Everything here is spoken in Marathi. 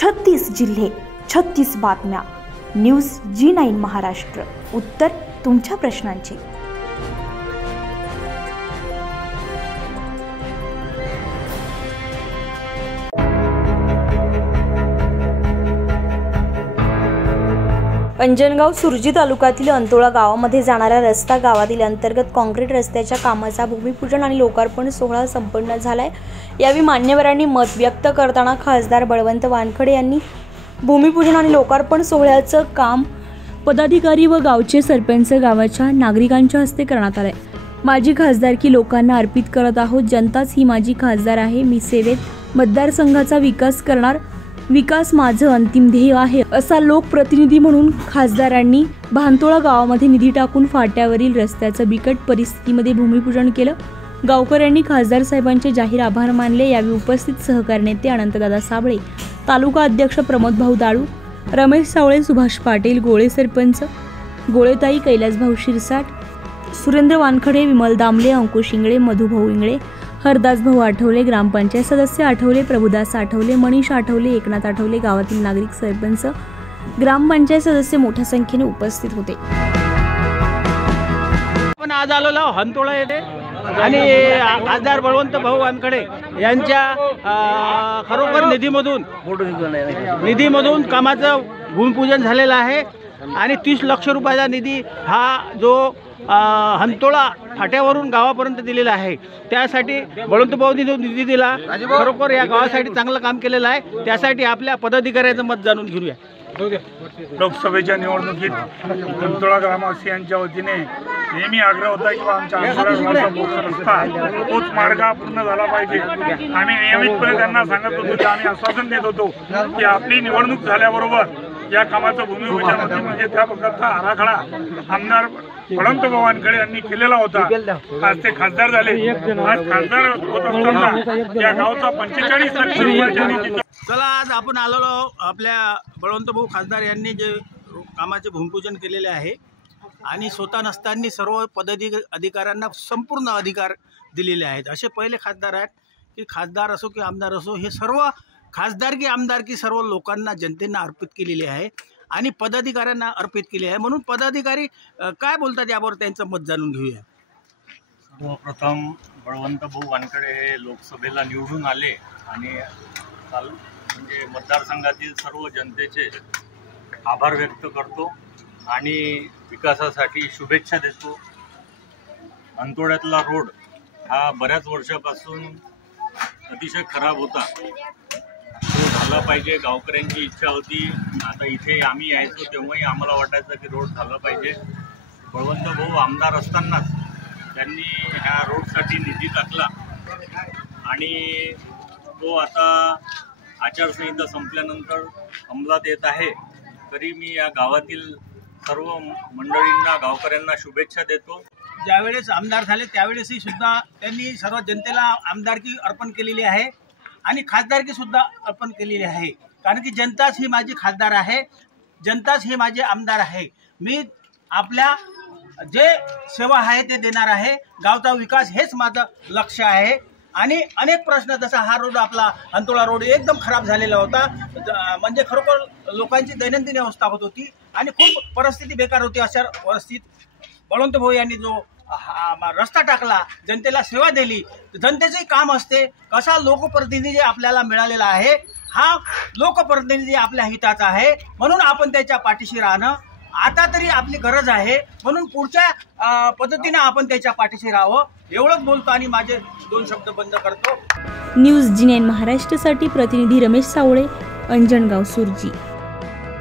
36 जिल्हे, 36 बातम्या. News G9 Maharashtra. उत्तर तुमच्या प्रश्नांचे. अंजनगाव सुरजी तालुक्यातील अंतोळा गावामध्ये जाणारा रस्ता गावातील अंतर्गत काँक्रीट रस्त्याच्या कामाचा भूमिपूजन आणि लोकार्पण सोहळा संपन्न झालाय. यावेळी मान्यवरांनी मत व्यक्त करताना खासदार बळवंत वानखडे यांनी भूमिपूजन आणि लोकार्पण सोहळ्याचं काम पदाधिकारी व गावचे सरपंच गावाच्या नागरिकांच्या हस्ते करण्यात आले. माझी खासदारकी लोकांना अर्पित करत आहोत. जनताच ही माझी खासदार आहे. मी सेवेत मतदारसंघाचा विकास करणार. विकास माझं अंतिम ध्येय आहे, असा लोकप्रतिनिधी म्हणून खासदारांनी भांतोळा गावामध्ये निधी टाकून फाट्यावरील रस्त्याचं बिकट परिस्थितीमध्ये भूमिपूजन केलं. गावकऱ्यांनी खासदार साहेबांचे जाहीर आभार मानले. यावेळी उपस्थित सहकारी नेते अनंतदादा साबळे, तालुका अध्यक्ष प्रमोद भाऊ दाळू, रमेश सावळे, सुभाष पाटील, गोळे सरपंच, गोळेताई, कैलासभाऊ शिरसाट, सुरेंद्र वानखडे, विमल दामले, अंकुश इंगळे, मधुभाऊ इंगळे, हरदास भाऊ आठवले, ग्रामपंचायत सदस्य आठवले, प्रभुदास आठवले, मनीष आठवले, एकनाथ आठवले, गावातील नागरिक, सरपंच, ग्रामपंचायत सदस्य मोठ्या संख्येने उपस्थित होते. आपण आज आलेलो हंतोळा येथे आणि खासदार बळवंत भाऊ वानखडे यांच्या खरोखर निधीमधून कामाचं भूमिपूजन झालेलं आहे आणि 30 लाख रुपयाचा निधी हा जो हंतोळा फाट्यावरून गावापर्यंत दिलेला आहे. त्यासाठी बळवंत भाऊंनी जो निधी दिला खरोखर या गावासाठी चांगलं काम केलेलं आहे. त्यासाठी आपल्या पदाधिकाऱ्याचं मत जाणून घेऊया. लोकसभेच्या निवडणुकीत हंतोळा ग्रामवासियांच्या वतीने नेहमी आग्रह होता की आमच्या रस्ता तोच मार्ग पूर्ण झाला पाहिजे. आम्ही नियमितपणे त्यांना सांगत होतो की आम्ही आश्वासन देत होतो की आपली निवडणूक झाल्याबरोबर या कामाचं भूमिपूजन होते. म्हणजे त्या प्रकारचा आराखडा आमदार बळवंत भाऊ वानखडे यांनी केलेला होता. आज ते खासदार झाले. आज खासदार होत असताना या गावचा 45 लाख रुपयाच्या निधीचा. चला, आज आपण आलेलो आपल्या बळवंत भाऊ खासदार यांनी जे कामाचे भूमिपूजन केलेले आहे आणि स्वतः नसताना सर्व अधिकाऱ्यांना संपूर्ण अधिकार दिलेले आहेत. असे पहिले खासदार आहेत की खासदार असो की आमदार असो, हे सर्व खासदारकी आमदारकी सर्व लोकांना जनतेला अर्पित केलेली आहे आणि पदाधिकाऱ्यांना अर्पित केली आहे. म्हणून पदाधिकारी काय बोलतात यावर त्यांचं मत जाणून घेऊया. सर्वप्रथम बळवंत भाऊ वानखडे हे लोकसभेला निवडून आले आणि म्हणजे मतदारसंघातील सर्व जनतेचे आभार व्यक्त करतो आणि विकासासाठी शुभेच्छा देतो. अंतोड्यातला रोड हा बऱ्याच वर्षापासून अतिशय खराब होता. तो झाला पाहिजे. गावकऱ्यांची इच्छा होती. आता इथे आम्ही यायचो तेव्हाही आम्हाला वाटायचं की रोड झाला पाहिजे. बळवंत भाऊ आमदार असतानाच त्यांनी ह्या रोडसाठी निधी टाकला आणि तो आता आचारसंहिता संपल्यानंतर अंमलात येत आहे. तरी मी या गावातील सर्व मंडळींना, गावकऱ्यांना शुभेच्छा देतो. ज्यावेळेस आमदार झाले त्यावेळेसही सुद्धा त्यांनी सर्व जनतेला आमदारकी अर्पण केलेली आहे आणि खासदारकी सुद्धा अर्पण केलेली आहे. कारण की जनताच ही माझी खासदार आहे, जनताच ही माझे आमदार आहे. मी आपल्या जे सेवा आहे ते देणार आहे. गावचा विकास हेच माझं लक्ष आहे. आणि अनेक प्रश्न, जसा हा रोड आपला अंतोळा रोड एकदम खराब झालेला होता. म्हणजे खरोखर लोकांची दैनंदिन अवस्था होत होती आणि खूप परिस्थिती बेकार होती. अशा परिस्थितीत बळवंत भाऊ यांनी जो रस्ता टाकला, जनतेला सेवा दिली. जनतेचे काम असते. कसा लोकप्रतिनिधी आपल्याला मिळालेला आहे, हा लोकप्रतिनिधी आपल्या हिताचा आहे. म्हणून आपण त्याच्या पाठीशी राहणं आता तरी आपली गरज आहे. म्हणून पुढच्या पद्धतीने आपण त्याच्या पाठीशी राहावं. एवढंच बोलतो आणि माझे 2 शब्द बंद करतो. न्यूज G9 महाराष्ट्रासाठी प्रतिनिधी रमेश सावळे, अंजनगाव सुरजी.